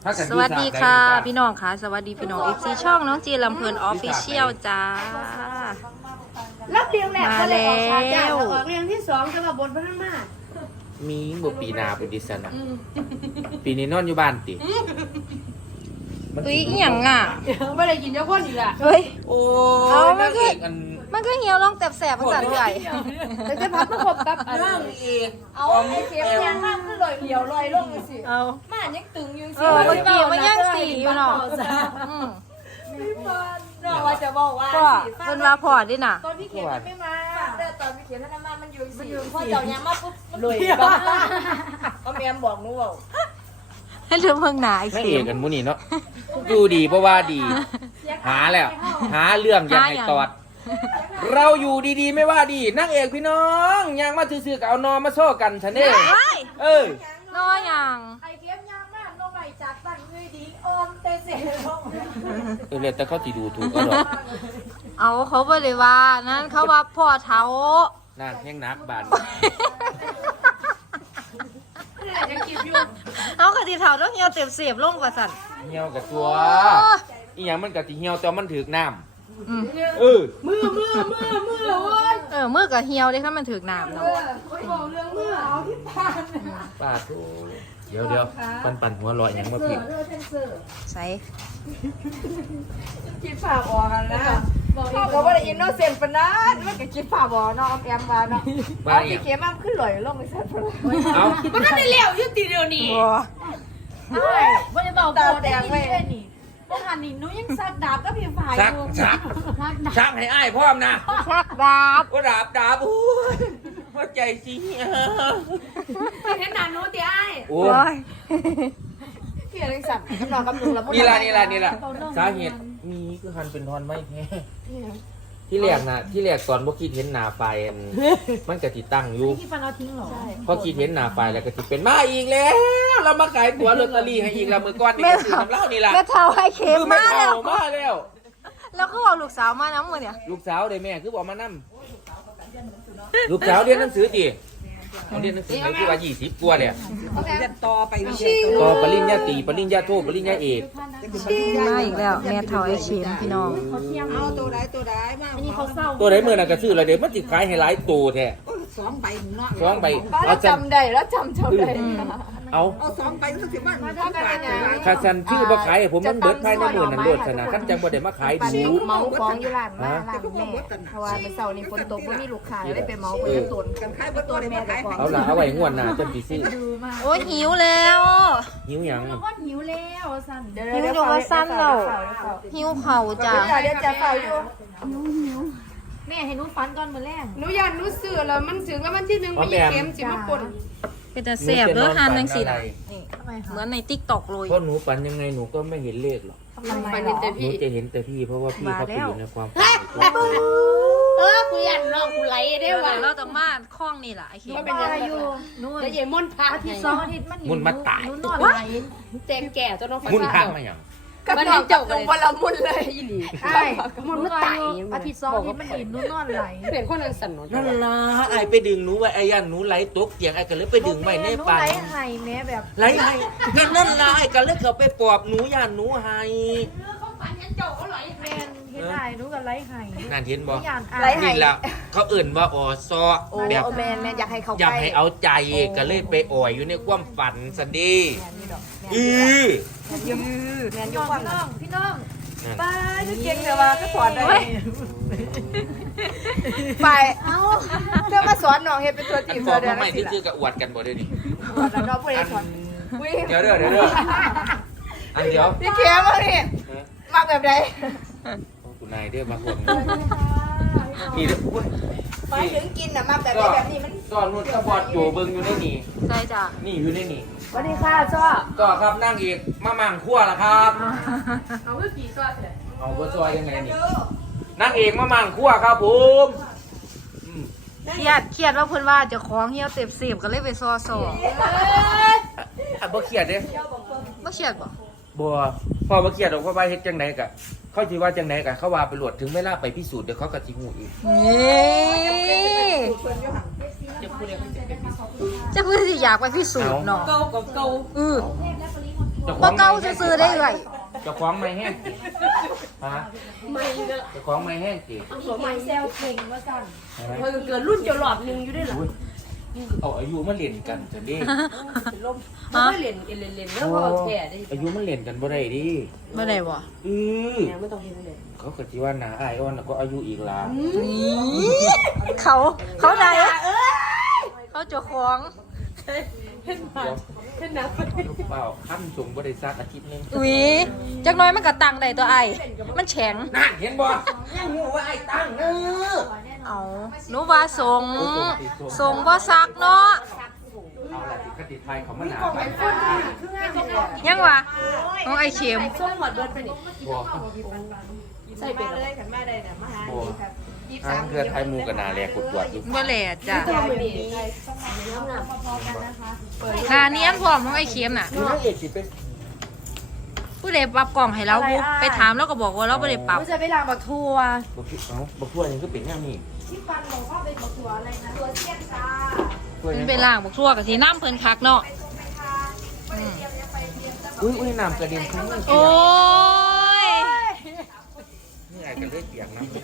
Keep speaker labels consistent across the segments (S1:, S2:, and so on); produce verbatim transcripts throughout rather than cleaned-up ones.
S1: สวัสดีค่ะพี่น้องค่ะสวัสดีพี่น้องเอฟซีช่องน้องจีลำเพลินออฟฟิเชียลจ้า
S2: รับเรียงแรก
S1: มา
S2: ก็เลย
S1: แล้
S2: ออกฉากจ้า
S1: ว
S2: ออกเรียงที่สองจะมาบนพนันมา
S3: มีบ่ปีหนาเป็นดิสันอะปีนี้นอนอยู่บ้านติ
S1: เอ้ยอหย่างอ่ะ
S2: ไม่ได้กินเจ้าคนอีกอ่ะ
S1: เฮ้ย
S3: โอ้
S1: เอา
S3: ย
S1: มั
S3: นาน ง
S1: ก็
S3: เอกอัน
S1: มันก็เหี่ยวลองแตบแสบภาษาใหญ่
S2: แต่จะพักมาพบกับอัน
S3: นางเอก
S2: เอาไอ้เสียบยางมากขึ้นลอยเหลียวลอยลงเลยสิ
S1: เอา
S2: มายังตึงอยู่
S1: เออเมื่อกี้มันย่างสีอยู่เนาะอืม
S2: พี่บอลเราว่าจะบอกว่า
S1: พ่อเพิ่นว่าพอดิน่ะ
S2: ตอนพี่เขียนมันไม่มาแต่ตอนพี่เขียนพนันมามันอยู่สี่พอเจ้ายางมาปุ๊บมันลอยก็แม่บอกหนูว่า
S1: ให้เรื่องเพิ่งหนาไอ้
S3: นาง
S1: เข็
S3: เอ
S1: ม
S3: กกันมื้อนี้เนาะอยู่ดีเพราะว่าดี หาแล้ว หาเรื่องอยากให้ตอด เราอยู่ดีๆไม่ว่าดีนางเอกพี่น้องยังมาซื่อๆกับเอานอมาโซ่กันฉันเด้
S1: เฮ้ย
S3: เออ
S1: น้ออย่าง
S2: ไอ้เขียนยางมากลงไปจากตั้งเงยดีออมเตเสียลง
S3: เออแล้วแต่เขาสิดูถูกก็ดอก
S1: เอาเขาบ่ได้ว่านั่นเขาว่าพ่อเท้า
S3: นั่นแห้งนักบาน
S2: ยังกินอยู่
S1: เอากะทิเท้าต้องเหี่ยวเต็มเสียบลงว่าสั่น
S3: เหี่ยวกับตัวอีหยังมันก็สิเหี่ยวแต่มันถึกน้ำ
S1: อืม
S3: เออ
S2: มือมือมือมือเว้ย
S1: เออมือกับเหี่ยวเด้ค่ะมันถึกน้ำเนาะ
S2: บอกเรื่องมือเอาที่ตา
S3: ป้าโธ่เดี๋ยวเดี๋ยวปันปันหัวลอยหยังมาผิด
S1: ใส่
S2: คิดฝากออกกันแล้วเขาก็ว่าได้อินโนเซนต์ปนนั้นมันก็คิดฝากบอกเนาะแอมมาเนาะว่าพี่เข็มมันขึ้นลอยลงไปสัตว์พลัง
S3: เอ้า
S2: มันก็ได้เลี้ยวยุติเดียวนี้
S1: บ่
S2: ใช่ว่าจะบอกตาแดงไว้นี่พวกหันนี่นุยังซักดาบก็พี่ฝ่าย
S3: ซักซักซักให้อ้ายพร้อมนะ
S1: ชักดาบ
S3: โอ้ดาบดาบโอ้ยหัวใจสิเหี่ยว
S2: เห็นหนานุตีไอ้
S3: โอ้
S1: โอ้
S3: ย
S1: ย
S2: พี่อะไรสั่นกำลังกำลังแล้ว
S3: นี่ล่ะนี่ล่ะนี่ล่ะสาเหตุมีคือหันเป็นทอนไม่แท้ที่แรกน่ะที่แรกตอนบ่คิดเห็นหน้าไฟอันมันก็สิตั้งอยู่
S2: ที่ฟันเอาทิ้งหรอ
S3: พอคิดเห็นหน้าไฟแล้วก็สิเป็นมาอีกแล้วเรามาขายตั๋วลอตเตอรี่ให้อีกแล้วมื้อก่อนนี่ก็ซื้อน้ำเหล้านี่ล่ะ
S1: แม่เท้าให้เข็ม
S3: คือไม่
S1: มาแล้ว
S3: เข้ามาแล้ว
S1: แล้วก็บอกลูกสาวมาน้ำมือเนี่ย
S3: ลูกสาวได้แม่คือบอกมานั่มลูกสาวเรียนหนังสือดิเรียนหนังสือคือว่ายี่สิบกว่าเลย
S4: ต่อไปวิเศษ
S3: ต่อปริญญาตรีปริญญาโทปริญญาเอก
S1: มาอีกแล้วแม่เท้าไอ้เข็มพี่น้อง
S4: เอาตัวใดตัวใดมา
S2: อันนี้เขาเศร้า
S3: ตัวไหนเมื่อนั้นก็ซื้อแล้วเดี๋ยวมันจิขายให้หลายตัวแท้
S4: สองใบเนาะ
S3: สองใบ
S2: ป้า
S3: เอาจัน
S2: จำได้แล้วจำจำได้
S3: เอา
S4: เอาสองใบสักสิบบ้าน
S3: คาซันชื่อบ่ขายให้ผมมันเบิดภายในหมื่นนั่นโดดสนะขั้นจังบ่ได้มาขายดู
S2: เมาของอยู่ร้านมาร้านแม่เพราะว่าเมื่อเช้านี้ฝนตกบ่มีลูกค้าเลยไปเมาไปตน
S4: กันขายบ่ตัวใดมาขาย
S3: เอาล่ะเอาไว้งวดหน้าจังสิซื้อ
S1: โอ้ยหิวแล้ว
S3: หิวหยัง
S2: หิวแล้วสั่นเดี๋ยว
S1: หิวอยู่ว่าสั้นเราหิวเข่าจ้ะ
S2: เดี๋ยวจะเฝ้าอยู่แม่ให้นุ้ฟันก่อนมื้อแรก
S5: หนูยันหนูซื้อแล้วมันถึงแล้วมันที่หนึ่งมีเข็มจิมาปน
S1: เป็นแต่เสียบเด้อหันจังสิล่ะนี่เหมือนในติ๊กตอกเลย
S3: เพราะหนูปันยังไงหนูก็ไม่เห็นเลขหรอก
S5: ไปเห็นแต่
S3: หนู
S5: พี่
S3: จะเห็นแต่พี่เพราะว่าพี่เขาไปอยู่ในความฝัน
S2: เออกูยันน้องกูไหลได้
S1: เดี๋ยว
S2: ว่ะ
S1: เราต้องมาคล้องนี่ล่ะไอ้เข็ม
S2: เป็นยังไงอยู่นู่น
S5: แล้วเย่ม่นพระ
S2: อาทิตย์สองอาทิตย์มัน
S3: มุนมาตาย
S2: นู่นนอนไหล
S5: แจงแก่จนน้อง
S3: มุนพังมาอย่าง
S5: กับน้องเจ้ากันคนละมุนเลยอีหลี
S2: ใช่มุนมันตายอาทิตย์สองอาทิตย์มันอิ่มนู่นนอนไหล
S5: เปลี่ยนคนนั้นสั่นหนู
S3: นั่นล่ะไอ้ไปดึงหนูไว้ไอ้ยันหนูไหลตกเตียงไอ้ก็เลยไปดึงไว้ในป่า
S2: ไหลไห้แม่แบบ
S3: ไหลให้ก็นั่นล่ะไอ้ก็เลยเขาไปปอบหนูยันหนูให้
S2: แม่นเฮ็ดได้หนูก็ไหลไห้
S3: นั่นเห็นบ่
S2: ย่าน
S5: ไหล
S2: อาย
S5: ให้
S3: นี่ล่ะเขาเอื่นว่าออซอ
S5: โอ้
S3: แบบ
S5: แมนแมนอยากให้เขา
S3: อยากให้เอาใจก็เลยไปอ่อยอยู่ในความฝันสันดีอือ
S5: แมนย
S2: พี่
S5: กความ
S2: น้องพี่น้อง
S3: นั่น
S5: ป้าจะเก่งแต่ว่าก็สอนได้ไปเอ้าเธอมาสอนน้องเฮ็ดเป็นตัวจ
S3: อั
S5: ริ
S3: น
S5: ง
S3: ฟ
S5: ตั
S3: อ
S5: ว
S3: ง
S5: เดียว
S3: มาใหม่
S5: นั่นสิ
S3: ที่
S5: ล่ะ
S3: ซื้อกับอวดกันบ่ได้ดิ
S5: แล้วน้องผู้ใดสอนอุ้ย
S3: เดี๋ยวเด้อเดี๋ยวเด้ออันเดียว
S5: พี่เข็มมานี่มาแบบใด
S3: คุณนายเด้อมาคนนี่เด้ออุ้ย
S5: หมายถึงกินน่ะมาแบบนี้แบบนี้มัน
S3: ก่อนนู่นก็บอดโจเบิ่งอยู่ในนี่
S1: ใช่จ้ะ
S3: นี่อยู่ในนี่
S5: สวัสดีค่ะจ้า
S3: ก็ครับนั่งอีกมามั่งคั่วล่ะครับ
S5: เอาเมื่อกี้ก็เถอะ
S3: เอาบ่ซอยยังไงนี่นั่งเอกมามั่งคั่วครับผมอืม
S1: เครียดเครียดว่าเพิ่นว่าเจะคล้าของเหี่ยวเต็มเสียบก็เลยไปซอซอ
S3: อ่ะบ่เครียดเด้
S1: บ่เครียดบ่
S3: บ่พอบ่เครียดดอกเพราะว่าเฮ็ดจังไดกะเขาสิว่าจังไดกะเขาว่าไปโหลดถึงเวลาไปพิสูจน์เดี๋ยวเขาก็สิฮู้อีก
S1: นี่จะเพื่อสิอยากไปพิสูจน์เนาะ
S4: เก่ากับเก่า
S1: เออบ่เก่าซื่อๆได้เอ่ย
S3: เจะคล้าของไม่แห้งสิฮะ
S5: ไม่เด้อ
S3: เจะคล้าของไม่แห้งสิ
S2: เขาไม่แซวเก่งว่าสั่น
S5: เพิ่นเกิดรุ่นจะหลอดนึงอยู่ด้วยล่ะ
S3: อุ๊ยเอาอายุมาเล่นกันจะดิ
S5: บ่ได้เล่นเล่นเล่นแล้วก็แท้ได้
S3: อายุมันเล่นกันบ่ได้ดิ
S1: บ่ได้บ่
S3: อือ
S5: แม่ไม่ต้องเห็นเลย
S3: เขาก็สิว่าหนาอายอ่อนแล้วก็อายุอีกล่ะ
S1: เขาเขาใดเขาเจ้าของ
S5: เห็นมาเห็นหนัก
S3: ลูกเปล่าค่ำส่งบ่ได้ซักอาทิตย์หนึง
S1: อุ้ยจักหน้อยมันก็ตังได้ตัวไอ้มันแข็ง
S3: นั่นเห็นบ่ยังหูว่าไอ้ตั้งเออ
S1: เอาหนูว่าทรงทรงบ่ซักเนาะ
S3: เอาล่ะสิคติไทยเขามาหนาไป
S1: ยังวะของไอ้เข็ม
S5: ส้มหมดเบิดไปนี่
S3: บ่
S5: ใส่เป็น
S2: มาเลยขันมาได้น่ะมาหา
S3: บ่ทางเพื่อไทยหมู่กันนาแลกดตรวจอยู่
S1: บ่แหล่จ้ะ
S5: ตัวมื้อนี้
S1: หนาเนียนพร้อมของไอ้เข็มน่ะ
S3: นางเอกสิเป็น
S1: ผู้ใดปรับกล่องให้เราบุไปถามแล้วก็บอกว่าเราบ่ได้ปรับ
S2: กูจะไปล้างบักทัว
S3: บ่คิดเอ้าบ่ทั่วนี่คือเป็นอย่างนี้
S2: ที่ปันบอกว่าเป็นบักทัวอะไรนะตัวเทียนจ้า
S3: ทั่ว
S1: มัน
S3: ยัง
S1: ไปล้างบอกทั่วกับสีน้ำเพิ่นคักเนาะอืม
S3: อุ้ยอุ้ยน้ำกระเด็นขึ้นมือ
S1: โอ้ย
S3: นี่ไอ้ก็เลยเปียกน้ำ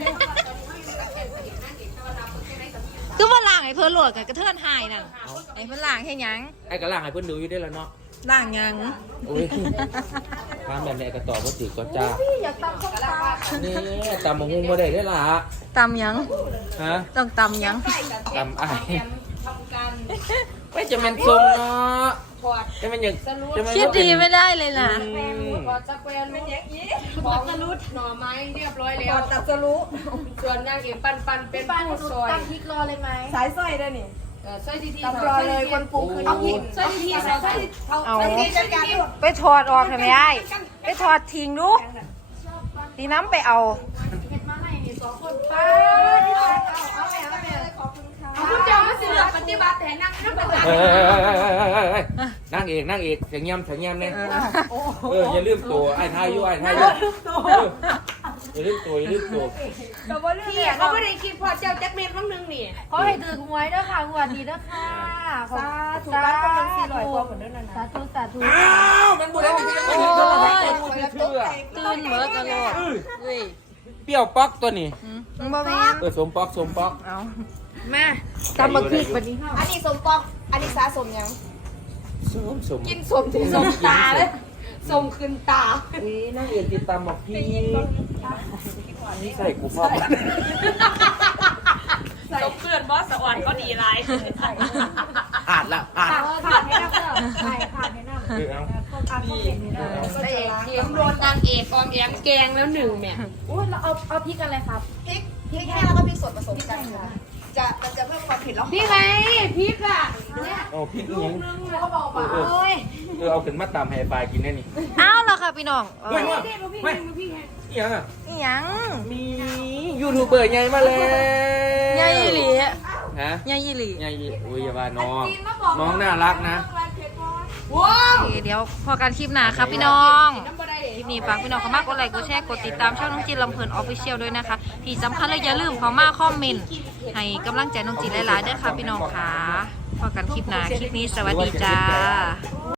S1: คือว่าล้างให้เพิ่นโหลดกับกระเทือนหายนั่นไอ้เพิ่นล้างให้หยัง
S3: ไอ้ก็ล่างให้เพิ่นดูอยู่ได้แล้วเนาะ
S1: ล้างหยัง
S3: อุ้ยถามแบบนี้ไอ้ก็ตอบว่าถือก็จ้า
S2: อยากตำส้มตำ
S3: นี่ตำมะฮุ่งบ่ได้ได้อล่ะ
S1: ตำหยัง
S3: ฮะ
S1: ต้องตำหยัง
S3: ตำอ้ายไม่จะเป็นทรงเนาะจะเป็นอย่างจะเป็น
S1: คิดดีไม่ได้เลยล่ะ
S3: อืม
S5: พอจะเป็นเป็นอย่างนี้ของตะลุดหน่อไม้เรียบร้อยแล้ว
S2: ตัดจะรู้
S5: ส่วนนางเอกปันปันเป็นผู้ซอย
S2: ตำพริกรอเลยไหมสายสร้อยด้วยนี่
S5: เออซอยทีที
S2: ตำรอเลยคนปรุงคือ
S5: เอา
S2: น้ำ
S5: พ
S2: พ
S5: ริ
S2: ริ
S5: ก
S2: ก
S5: ซอยทีทีซอยที
S1: เอา
S2: ซอยทีจัดการด้วย
S1: ไปถอดออกทำไมไอ้ไปถอดทิ้งดูตีน้ำไปเอา
S2: เห็ดมาให้นี่สองคนป้าเอาแม่เอาแม่ขอบคุณค่ะ
S5: เอาผู้เจ้ามาสิเหลือปฏิบัติแต่นั่งนั่งประจาน
S3: เอ้ยเอ้ยเอ้ยเอ้ยเอ้ยเอ้ยนั่งเอกนั่งเอกเสียงเงียบเสียงเงียบเนี่ยเอออย่าลืมตัวไอ้ทายอยู่ไอ้ทายอยู่เอออย่าลืมตัวอย่าลืมตัว
S2: แต่ว่าเรื่อง
S5: พี่
S2: เนี่ย
S5: เขาไม่ได้คิดพอเจ้าแจ็คเมดบ้างนึงนี่
S2: ขอให้ตื่นหวยด้วยค่ะหวยดีด้วยค่ะสาธุบ้านกำลังสี่ร้อยกว่าเหมือนเดิมนะสาธุสาธุ
S3: อ้าวมันบุได้ไม่ได้ไม่ได้ไม่ได้ไม่ได้เชื่อ
S1: ตื่นเหมือนกันโลดเฮ้ย
S3: เปรี้ยวป๊อกตัวนี้
S1: อืมมึงบ่แม่น
S3: เออสมป๊อกสมป๊อก
S1: เอา
S2: แม่
S3: ตำบักพริกวันนี้
S2: อันนี้สมปองอันนี้สาสมยัง
S3: สมสม
S2: กินสมถึง
S5: สมตาเลยสมคืนตา
S3: อุ้ยนั่งเอกติดตามบอกพี่นี่ใส่กูพ่อ
S5: สมเพื่อนบอสสวรรค์ก็ดีไร
S3: ขาดละขาด
S2: ขาดให้น้ำเปล่าใช่ขาดให้น้ำ
S3: เออเอา
S2: คนอาคอมเมนต์นี่นะ
S5: พระเอกเกมโดนนางเอกออมแอมแกงแล้วหนึ่งแม่
S2: อุ้ยเราเอาเอาพริกอะไรครับพริกพริกแห้งแล้วก็พริกสดผสมกันค่ะจะมันจะเพิ่มความเผ็ดแล้ว
S5: นี่ไงพริกอ่ะเนี่ย
S3: เอาพริกนี่ยัง
S2: แล้วก็บอกว่า
S3: เออ
S2: โอ้ย
S3: เออเอาขึ้นมาตามไฮไฟกินได้นี่
S1: เอาล่ะค่ะพี่น้องเอ
S3: เฮ้ย
S1: อ
S3: เฮ้ยเฮ้ยอีหยังอ่ะ
S1: อีหยัง
S3: มียูทูบเบอร์ใหญ่มาแล้ว
S1: ใหญ่อีหลี
S3: ฮะ
S1: ใหญ่อีหลี
S3: ใหญ่อีอุ้ยอย่าว่าน้อง น้องน่ารักนะ
S5: ว้าว
S1: โอเคเดี๋ยวพอกันคลิปหน้าครับพี่น้อง
S5: น้ำบะได
S1: คลิปนี้ฝากพี่น้องเขามากกดไลค์กดแชร์กดติดตามช่องน้องจีนลำเพลินออฟฟิเชียลด้วยนะคะ ที่สำคัญเลยอย่าลืมเขามาคอมเมนต์ให้กำลังใจน้องจีนหลายๆด้วยค่ะพี่น้องค่ะพอกันคลิปหน้าคลิปนี้สวัสดีจ้า